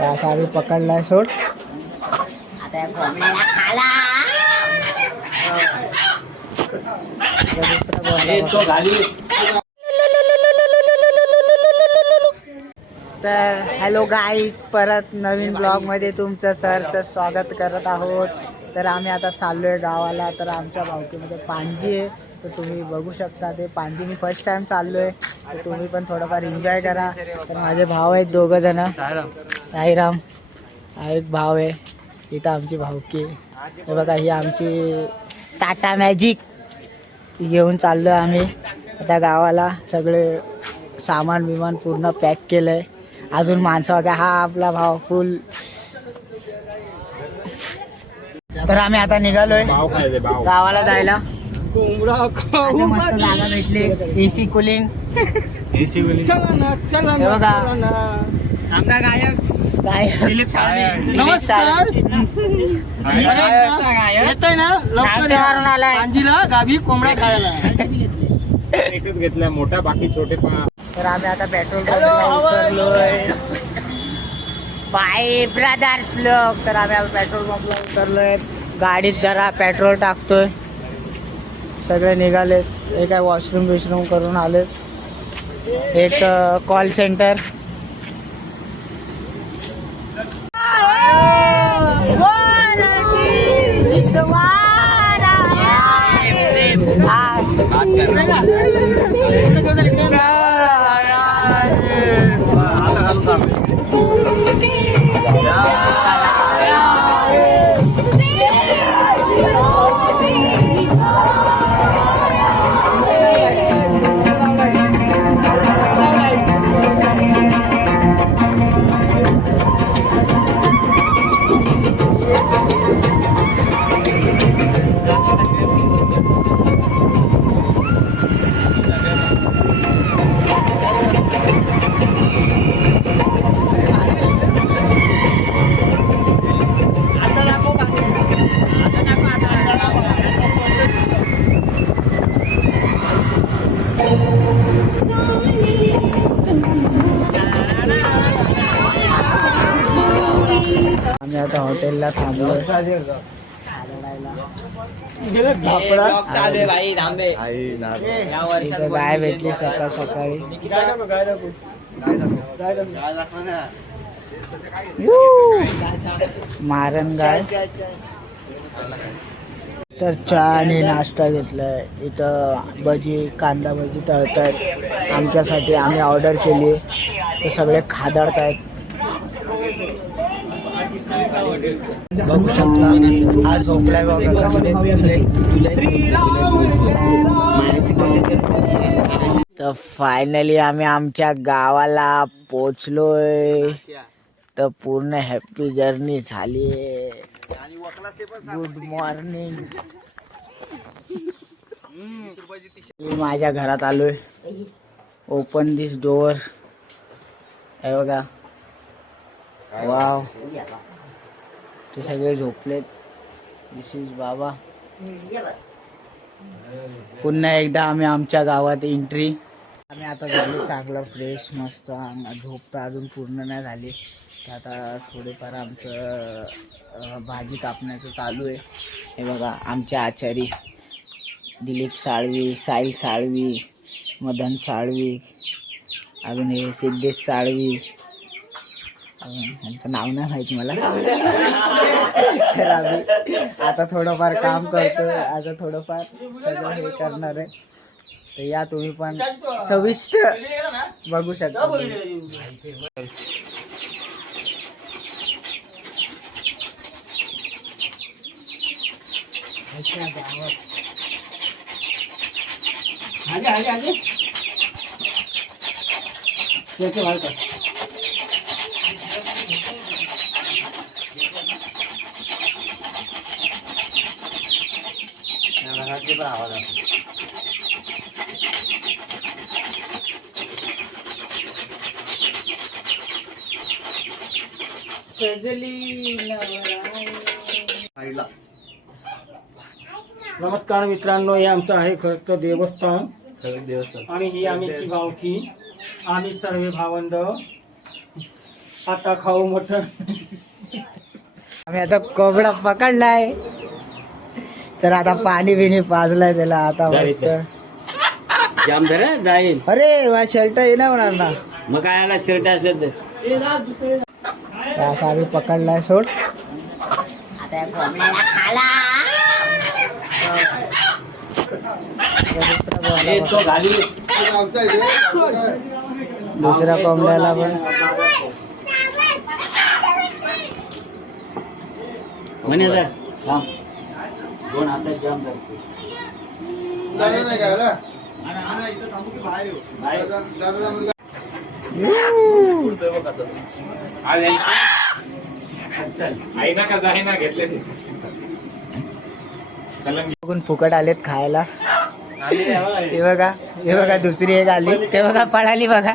असा आम्ही पकडलाय सोड. आता या कोंबड्याला खाला. तर हॅलो गाईज, परत नवीन ब्लॉगमध्ये तुमचं सहर्ष स्वागत करत आहोत. तर आम्ही आता चाललोय गावाला. तर आमच्या भावकीमध्ये पांजी आहे, तर तुम्ही बघू शकता. ते पांजी मी फर्स्ट टाइम चाललोय, तर तुम्ही पण थोडंफार एन्जॉय करा. तर माझे भाव आहेत दोघं जण, साईराम हा एक भाव आहे. इथं आमची भावकी हे बघा, ही आमची टाटा मॅजिक घेऊन चाललोय आम्ही आता गावाला. सगळे सामान विमान पूर्ण पॅक केलंय. अजून माणसं वगैरे हा आपला भाव फुल. तर आम्ही आता निघालोय गावाला जायला. असं मस्त जागा भेटली, एसी कुलिंग. हे बघा आमचा गायक दिलीप साळवी. नमस्कार. येतोय ना लवकर मारून आलाय पांजीला गावी कोंबडा खायला. एकच घेतलाय मोठा, बाकी छोटे. तर आम्ही आता पेट्रोल पंपला उतरलोय. बाय ब्रदर्स लोक. तर आम्ही पेट्रोल पंपला उतरलोय. गाडीत जरा पेट्रोल टाकतोय. सगळे निघालेत. हे काय वॉशरूम बिशरूम करून आलेत. एक कॉल सेंटर. आम्ही आता हॉटेलला थांबलो. गाय भेटली सकाळ सकाळी. मारण गाय. तर चहा आणि नाश्ता घेतलाय. इथं भजी, कांदा भजी तळतायत आमच्यासाठी. आम्ही ऑर्डर केली, तर सगळे खादाडत आहेत. बघू शकता आज झोपलाय बघा कसले. तर फायनली आम्ही आमच्या गावाला पोचलोय. तर पूर्ण हॅपी जर्नी झाली. Good morning. मी माझ्या घरात आलोय. Open this door. हे बघा, वाव. ते सगळे झोपलेत. दिस इज बाबा. पुन्हा एकदा आम्ही आमच्या गावात एंट्री. आम्ही आता झालो चांगलं फ्रेश मस्त. झोप तर अजून पूर्ण नाही झाली. तर आता थोडेफार आमचं भाजी कापण्याचं चालू आहे. हे बघा आमचे आचारी दिलीप साळवी, साई साळवी, मदन साळवी, अजून हे सिद्धेश साळवी. यांचं नाव नाही माहीत मला. तर आम्ही आता थोडंफार काम करतोय. आता थोडंफार सगळं हे करणार आहे. तर या तुम्ही पण चविष्ट बघू शकता. नमस्कार मित्रांनो, हे आमचं आहे खरं देवस्थान. आणि ही आमची भावकी. आम्ही सर्व भावंड. आता खाऊ मटण. आम्ही आता कोबडा पकडलाय, तर आता पाणी बिणी पाजलाय त्याला आता मस्त. जाम धर जाईल. अरे वा शर्ट येणार होणार ना. मग काय आला शर्ट असेल तर. तर असा आम्ही पकडलाय सोड. आता या कोंबड्याला खाला. दुसऱ्या कोंबड्याला पण म्हणे जर दोन हातात जाम धरतो. आज आई ना का जाई ना घेतले बघून फुकट आलेत खायला. हे बघा दुसरी एक आली, ते बघा पळाली बघा.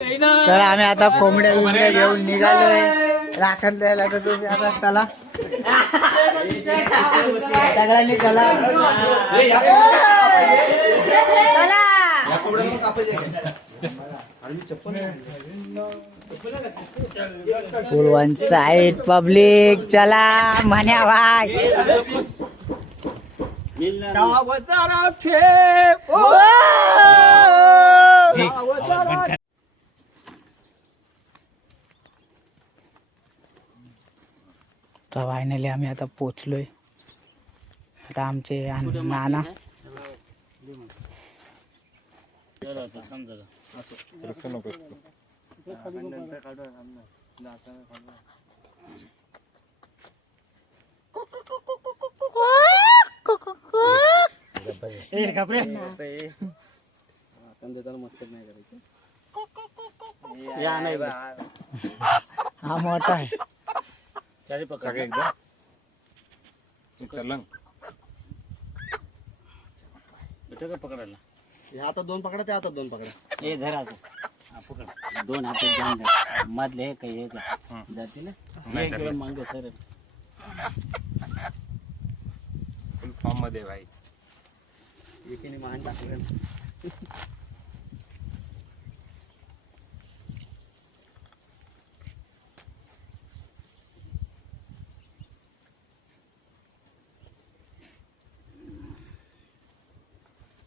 तर आम्ही आता कोंबड्या बिंबड्या घेऊन निघालोय राखण द्यायला. तर तुम्ही आता चला सगळ्यांनी चला. फुल वन साइड पब्लिक चला म्हण्या भाई. तर फायनली आम्ही आता पोचलोय. आता आमचे नाना हा मोठा आहे. एकदा तलंग पकडायला आता दोन पकडा, ते आता दोन पकडा. हे धरा पकड. दोन हात जाम धर. मधले हे काही जाते ना एक किलो मांग सर. फुल फॉर्म मध्ये भाई. एकीने मान टाकलं.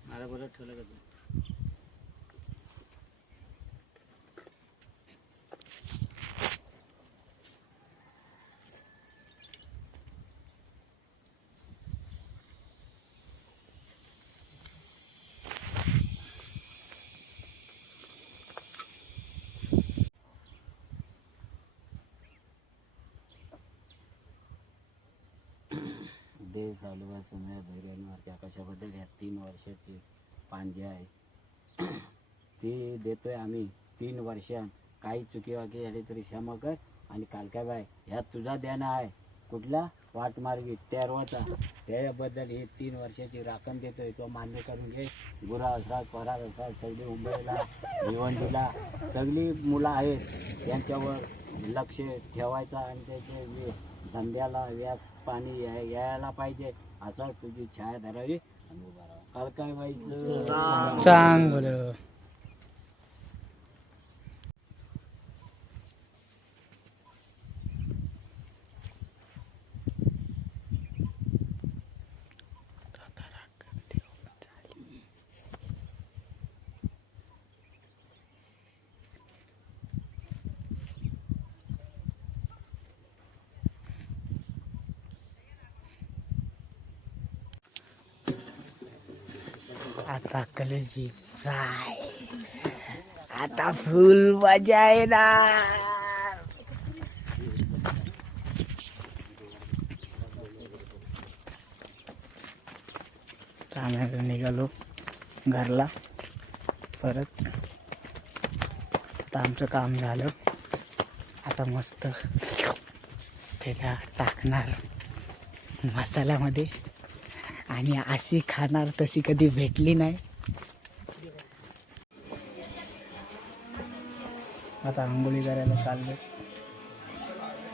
मला बरं ठेवलं का तू. देव चालवा सोम्या भैरवनाथच्या आकाशाबद्दल या 3 वर्षाची पांजे आहे ती देतोय आम्ही 3 वर्षां. काही चुकी वाकी झाली तरी क्षमा कर. आणि कालकाबाई ह्या तुझा देणं आहे. कुठला वाटमार्गी तेरवाचा, त्याच्याबद्दल ही 3 वर्षाची राखण देतोय. तो मान्य करून घे. गुरा असतात, परार असतात, सगळी मुंबईला भिवंडीला सगळी मुलं आहेत, त्यांच्यावर लक्ष ठेवायचं आणि त्याचे धंद्याला व्यास पाणी यायला पाहिजे असा तुझी छाया धरावी आणि उभा राहा. कालकाबाईचं चांगलं. आता कलेजी फ्राय. आता फुल मजा येणार. आम्ही आता निघालो घरला परत. आता आमचं काम झालं. आता मस्त त्याला टाकणार मसाल्यामध्ये आणि अशी खाणार तशी कधी भेटली नाही. आता आंघोळी करायला चाललो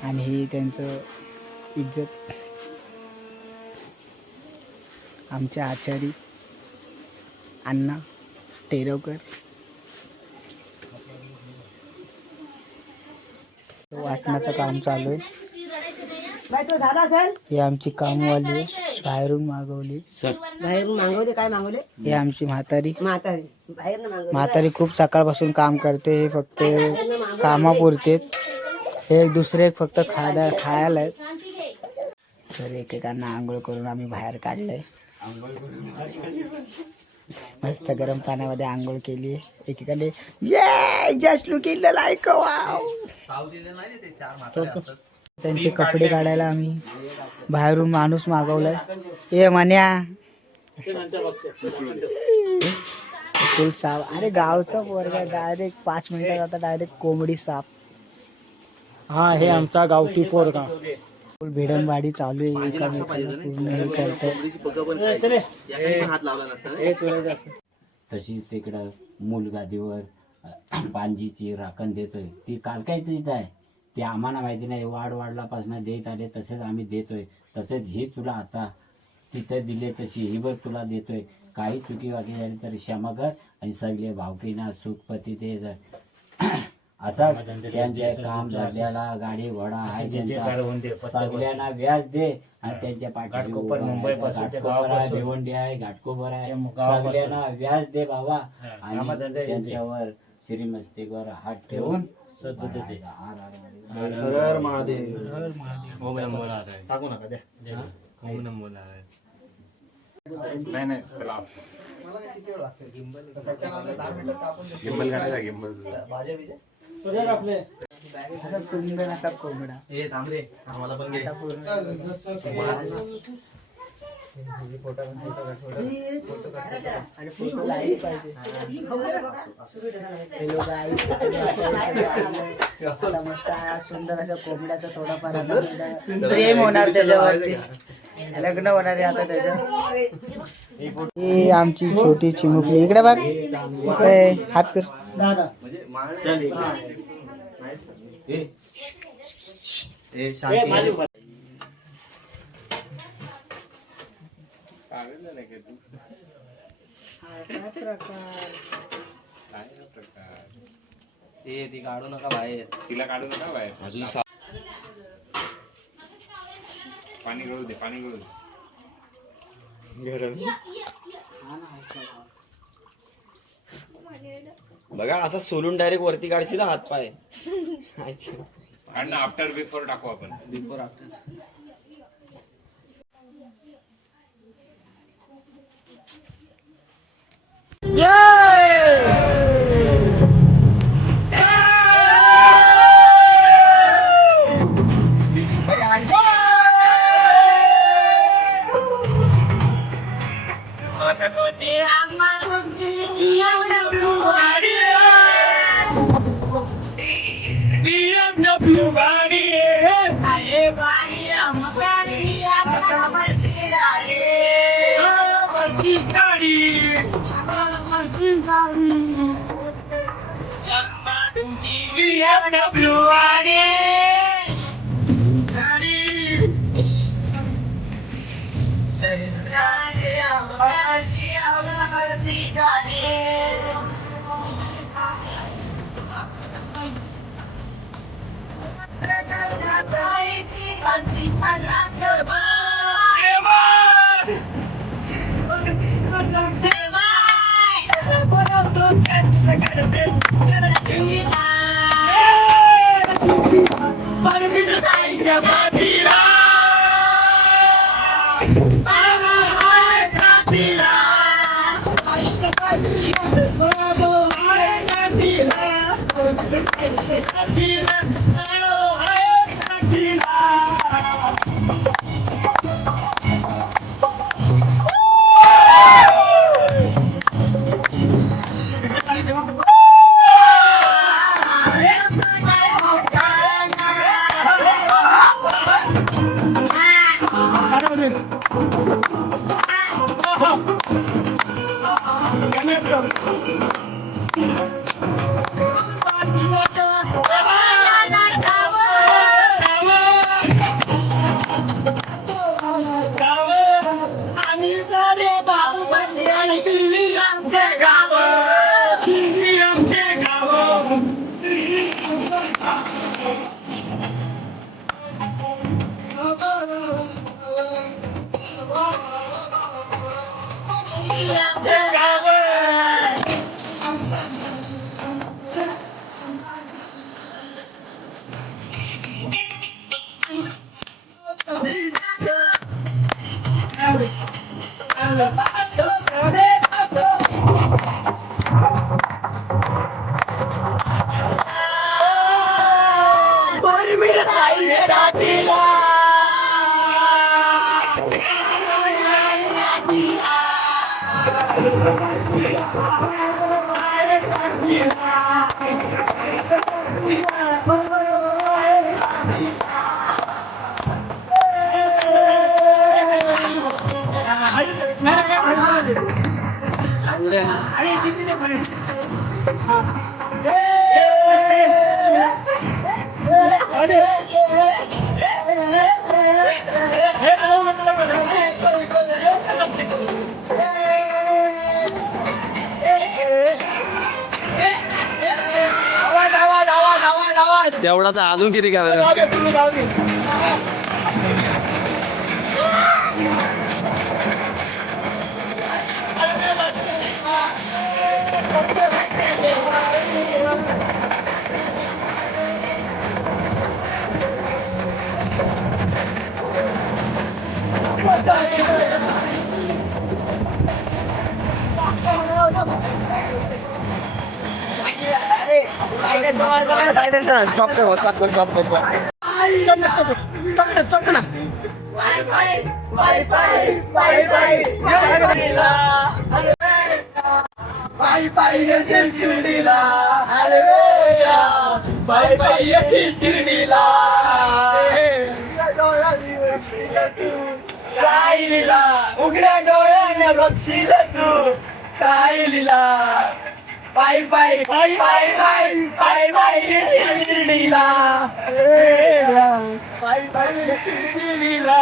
आणि ही त्यांचं इज्जत आमचे आचारी अण्णा टेरोकर. वाटण्याचं काम चालू आहे. ही आमची कामवाली आहे, बाहेरून मागवली. बाहेरून मागवले काय मागवले ही आमची म्हातारी. म्हातारी बाहेर मागवले म्हातारी खूप सकाळपासून काम करते. हे फक्त कामापुरते, हे दुसरे फक्त खायला आहेत. तर एकेकांना आंघोळ करून आम्ही बाहेर काढलंय. मस्त गरम पाण्यामध्ये आंघोळ केली. एकेकाने जस्ट लुकिंग लाईक वाव. त्यांचे कपडे काढायला आम्ही बाहेरून माणूस मागवलाय. ए मन्या फुल साप. अरे गावचा पोरगा डायरेक्ट 5 मिनिटात आता डायरेक्ट कोंबडी साप. हा हे आमचा गावठी पोरगा. फुल भेडमवाडी चालू आहे. एकामेकाला पूर्ण हे करतोय. हात लावला नसता. तशीच तिकडं मूलगादीवर पांजीची राखण देतोय. ती काल काय देत आहे ते आम्हाला माहिती नाही. वाढलापासून देत आले तसेच आम्ही देतोय. तसेच ही तुला आता तिथं दिले तशी ही बघ तुला देतोय. काही चुकी वाकी झाली तर क्षमा कर आणि सगळे भावकीना सुखपती ते असाच त्यांचे काम धरल्याला गाडी घोडा आहे त्यांचा सगळ्यांना व्याज दे आणि त्यांच्या पाठीवर आहे भिवंडी आहे घाटकोपर आहे सगळ्यांना व्याज दे बाबा. आणि त्यांच्यावर श्रीमस्तीवर हात ठेवून हर हर महादेव. टाकू नका द्या. नाही नाही चला गिंबल काढायचा गिंबल भाज्या बिज्या असा सुंदर असा कोंबडा. हे थांब रे आम्हाला पण घे. आणि फोटो लाईट पाहिजे. हॅलो गाईस, आता मस्त सुंदर अशा कोंबड्याचा थोडाफार आता प्रेम होणार त्याच्यावरती. लग्न होणार आहे आता त्याचं. ही आमची छोटी चिमुकली. इकडे बघ. हात कर. हे शांती. ए ती काढू नका बाहेर. तिला काढू नका बाहेर. अजून पाणी गळू दे पाणी गळू दे. बघा असं सोलून डायरेक्ट वरती काढशील हात पाय. काढ ना आफ्टर बिफोर टाकू आपण. Before after. तेवढा तर अजून किती करायचं. उघड्या डोळ्याने बघशील तू सायलीला पाय पाय पाय पाय पाय पाय पाय शिर्डीला पाय पाय शिर्डीला.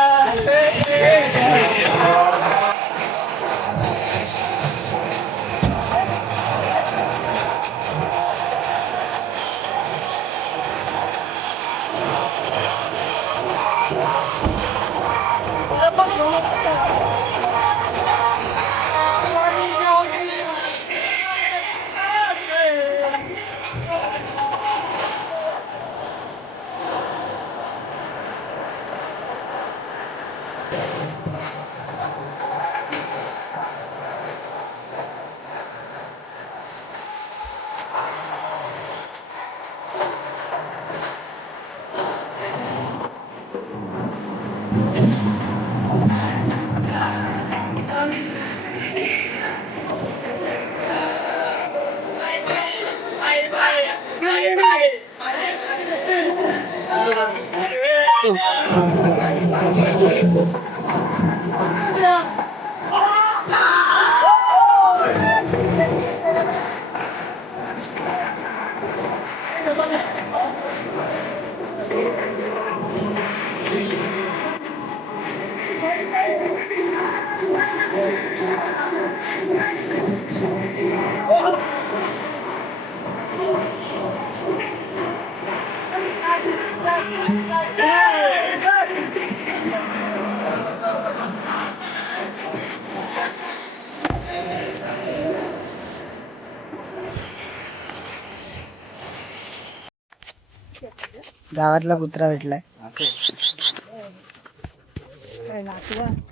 गावातला कुत्रा भेटलाय.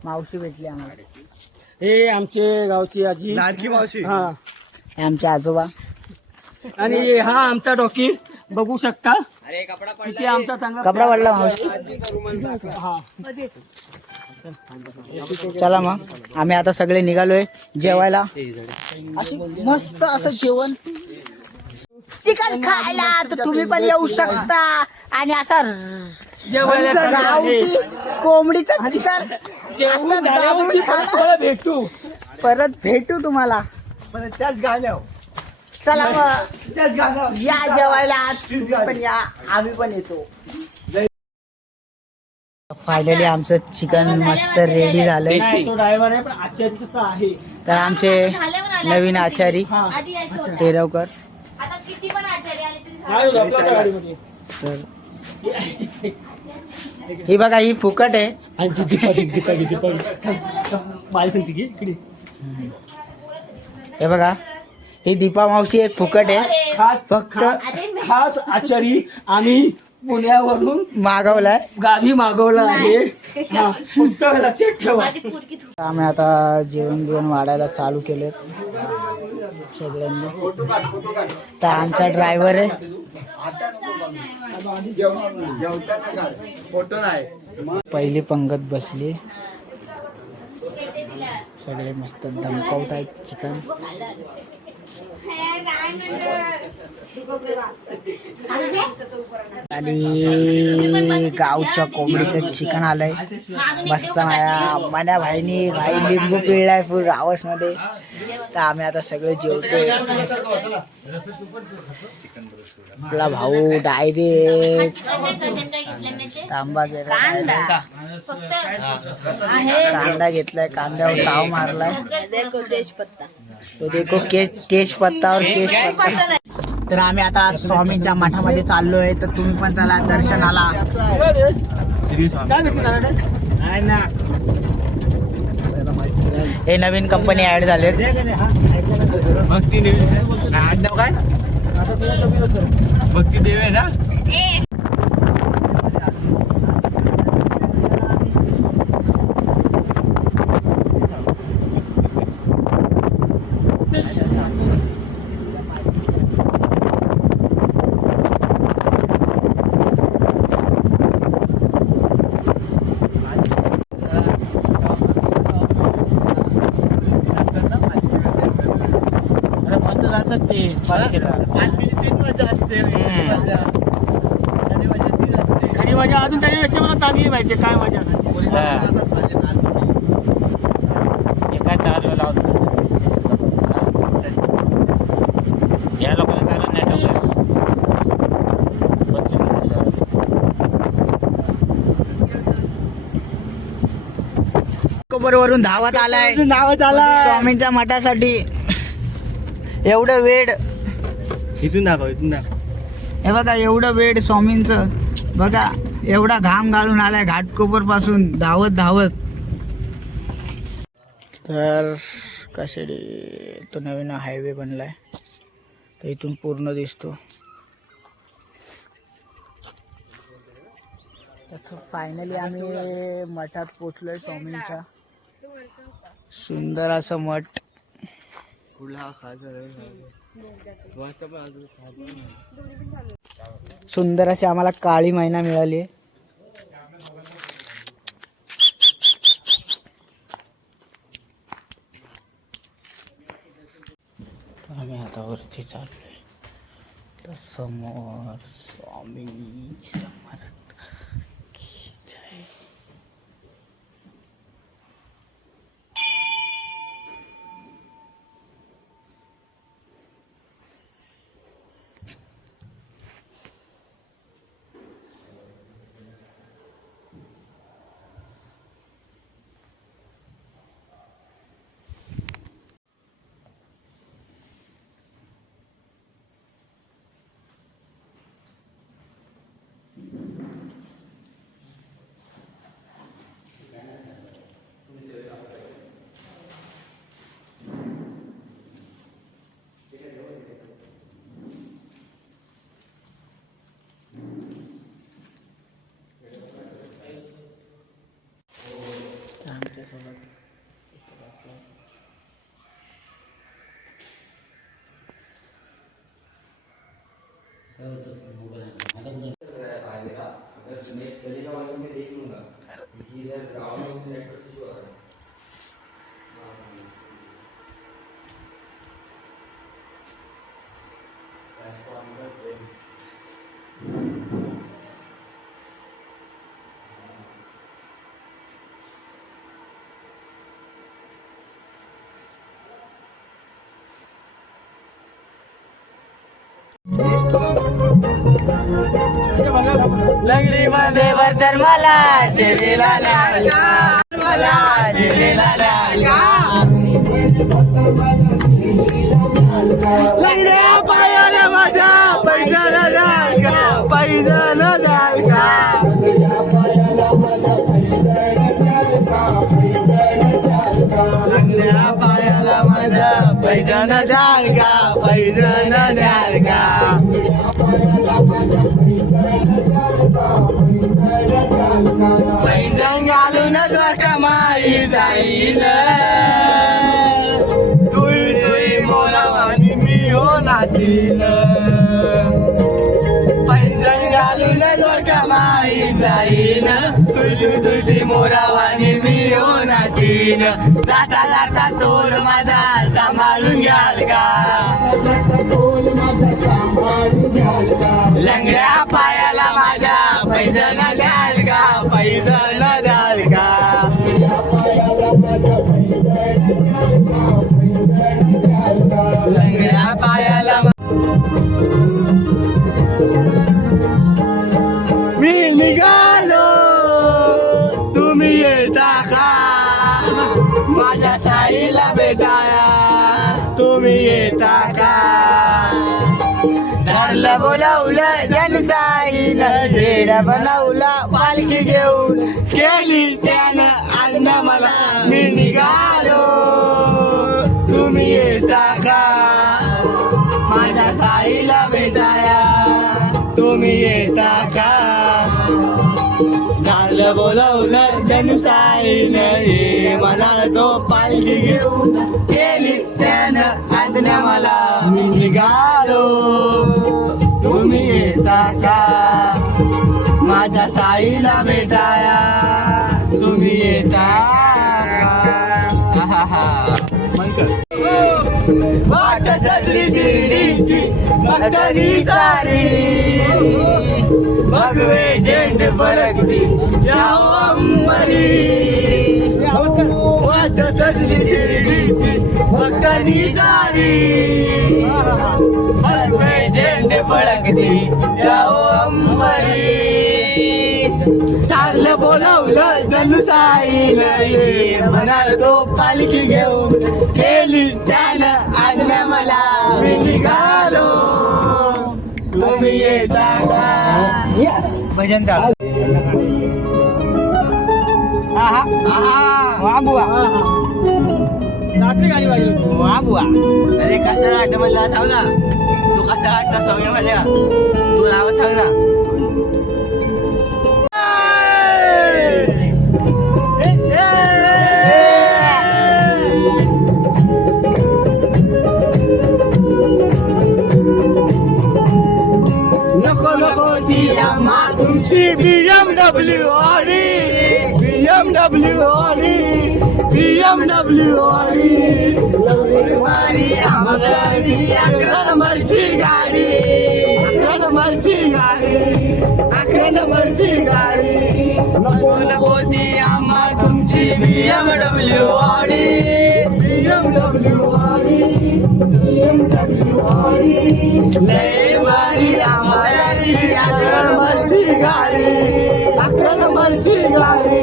मावशी भेटली आम्हाला. हे आमचे गावची आजी लाडकी मावशी. हा हे आमचे आजोबा. आणि हा आमचा डॉकी बघू शकता. इथे आमचा चांगला कपडा पडला मावशी. हा चला मग आम्ही आता सगळे निघालोय जेवायला. अशी मस्त असं जेवण चिकन खायला तर तुम्ही पण येऊ शकता. आणि असं गावठी कोंबडीचं चिकन असं दाबून खा. भेटू परत भेटू तुम्हाला. त्याच गाण्यावर चला मग या जेवायला. तुम्ही पण या आम्ही पण येतो. फायनली आमचं चिकन मस्त रेडी झालंय. तो ड्रायव्हर आहे पण आचारी तसा आहे. तर आमचे नवीन आचारी टेरवकर. आता किती पण आचार्य आले तरी नाही होत आपल्या गाडीमध्ये. तर ही बघा ही फुकट आहे. आणि ती दीपा माझी सांगते की इकडे हे बघा ही दीपा मावशी एक फुकट आहे. खास फक्त खास आचारी आम्ही पुण्यावरून मागवलाय. गावी मागवला आहे. हा, फक्त लक्षात ठेवा. माझी पोरगी थू- आम्ही आता जेवण बिवण वाढायला चालू केलेत सगळ्यांनी. तर आमचा ड्रायव्हर आहे. पहिली पंगत बसली. सगळे मस्त दमकवत आहेत चिकन. आणि गावच्या कोंबडीचं चिकन आलंय मस्त. माझ्या भाईनी लिंबू पिळलाय फुल रावस मध्ये. तर आम्ही आता सगळे जेवतोय. आपला भाऊ डायरेक्ट तांबा गेला, कांदा घेतलाय, कांद्यावर ताव मारलाय. तो देखो केश पत्तावर केश पत्ता. तर आम्ही आता स्वामींच्या मठामध्ये चाललोय. तर तुम्ही पण चला दर्शनाला. काय भेटलं दादा? हे नवीन कंपनी ऍड झाले. भक्ती देवी काय भक्ती देवी आहे ना. खरी मजा अजून त्याच्यापेक्षा मला चांगली माहिती काय मजा. या लोकांना वरून धावत आलाय नावच आला. स्वामींच्या मठासाठी. एवढं वेळ इथून दाखव इथून दाखव. हे बघा, एवढं वेळ स्वामींचं बघा. एवढा घाम गाळून आलाय घाटकोपर पासून धावत धावत. तर कशाडे तो नवीन हायवे बनलाय. तर इथून पूर्ण दिसतो. फायनली आम्ही मठात पोचलोय स्वामींच्या. सुंदर असं मठ. सुंदर अशी आम्हाला काळी मैना मिळाली. आम्ही आता वरती चाललोय. तर समोर स्वामी समर्थ की जय. लंगडी मध्ये वर्धन मला शिवीला लागला. मला शिवीला लागला. लंगड्या पायाला माझ्या पैसा न द्याल का, पैसा न द्याल का. लंगड्या पायाला माझ्या पैसा न द्याल का, पैसा न द्याल का. जाईन तुझी मोरावानी मी हो नाचीन जाता जाता तोल माझा सांभाळून घ्याल का लंगड्या पायाला माझ्या पैजण द्याल का पैजण द्याल का लंगड्या पायाला मी निघालो तुम्ही येता का माझ्या साईला भेटाया तुम्ही येता का धरलं बोलावलं जनसाईनं रेडा बनवला पालखी घेऊन केली त्यानं आज्ञा मला मी निघालो तुम्ही येता का माझ्या साईला भेटाया तुम्ही येता का धरलं बोलावलं जनसाईनं हे म्हणाल तो पालखी घेऊन केली त्यानं आज्ञा मला मी निघालो तुम्ही येता का माझ्या साईला भेटाया तुम्ही येता वाट सजली शिर्डीची भक्तानी सारी भगवे झेंड फडकती जाओ अंबरी वाट सजली शिर्डीची भक्तानी सारी भगवे झेंड फडकती जाओ अंबरी चाललं बोलावलं जनुसाईनं ये म्हणाल तो पालखी घेऊन केली त्यानं आज्ञा मला मी निघालो तुम्ही येता का भजन चालू वा बुवा रात्री गाणी वाजली वा बुवा अरे कसा आठ मला सांग ना तू कसा आठचा सौम्य मला तू नाव सांग ना नको नको ती आम्हा तुमची BMW Audi BMW Audi BMW Audi मारी आम्हाला ती 11 नंबरची गाडी 11 नंबरची गाडी 11 नंबरची गाडी नको नको ती आम्हा तुमची BMW Audi BMW Audi BMW Audi लय मारी आम्हाला ती 11 नंबरची गाडी 11 नंबरची गाडी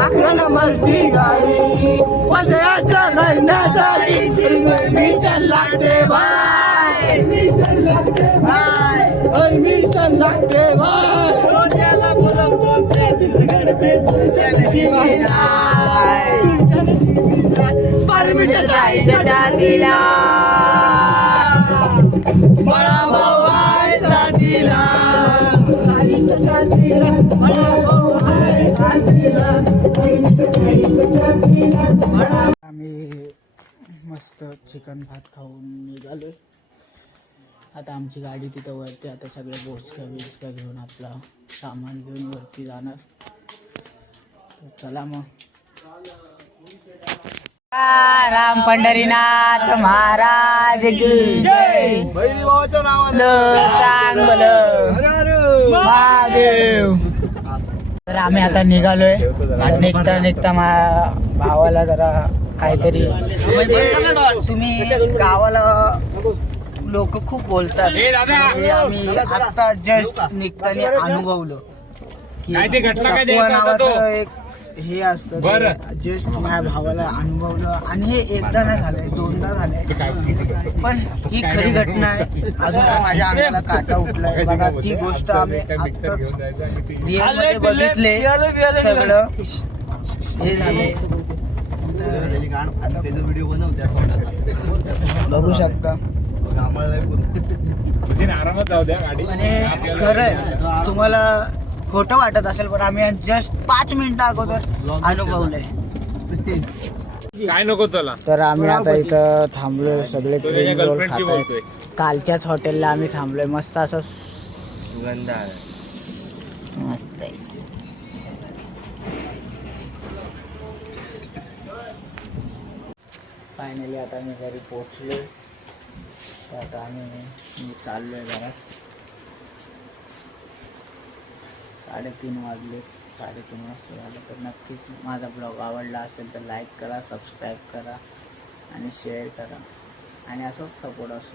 11 नंबरची गाडी पदयात्रा करण्यासाठी परमिशन लागते बाय परमिशन लागते बाय परमिशन लागते बाय रोजाला बोलवतो छत्तीसगडचे तुझ्या नशिबी नाही तुझ्या नशिबी नाही परमिशन जायच्या जातीला बळा भाऊ आहे साथीला साईच्या जातीला बळा भाऊ आहे साथीला आम्ही मस्त चिकन भात खाऊन निघालोय आता आमची गाडी तिथं वरती आता सगळे बोचक्या बिचक्या घेऊन आपला सामान घेऊन वरती जाणार चला मग राम पंढरीनाथ महाराज की जय चांगलं महादेव तर आम्ही आता निघालोय निघता निघता माझ्या भावाला जरा काहीतरी म्हणजे तुम्ही गावाला लोक खूप बोलतात हे आम्ही आता जस्ट निघताना अनुभवलं की तपोवन नावाचं एक हे असतं जस्ट माझ्या भावाला अनुभवलं आणि हे एकदा नाही झालंय दोनदा झालंय पण ही खरी घटना आहे अजून पण माझ्या अंगाला काटा उठलाय बघा ती गोष्ट आम्ही आत्ताच रिअल मध्ये बघितले सगळं हे झालंय बघू शकता आणि खरं आहे तुम्हाला खोटं वाटत असेल पण आम्ही जस्ट 5 मिनिटं अगोदर अनुभवलंय काय नको तुला तर आम्ही आता इथं थांबलोय सगळे क्रीम रोल खातोय कालच्याच हॉटेलला आम्ही थांबलोय मस्त असं मस्त आहे. फायनली आता मी घरी पोचलो. तर आता मी चाललो आहे घरात. 3:30 वाजले. 3:30 वाजता झालं. तर नक्कीच माझा ब्लॉग आवडला असेल तर लाईक करा, सबस्क्राईब करा आणि शेअर करा आणि असंच सपोर्ट असो.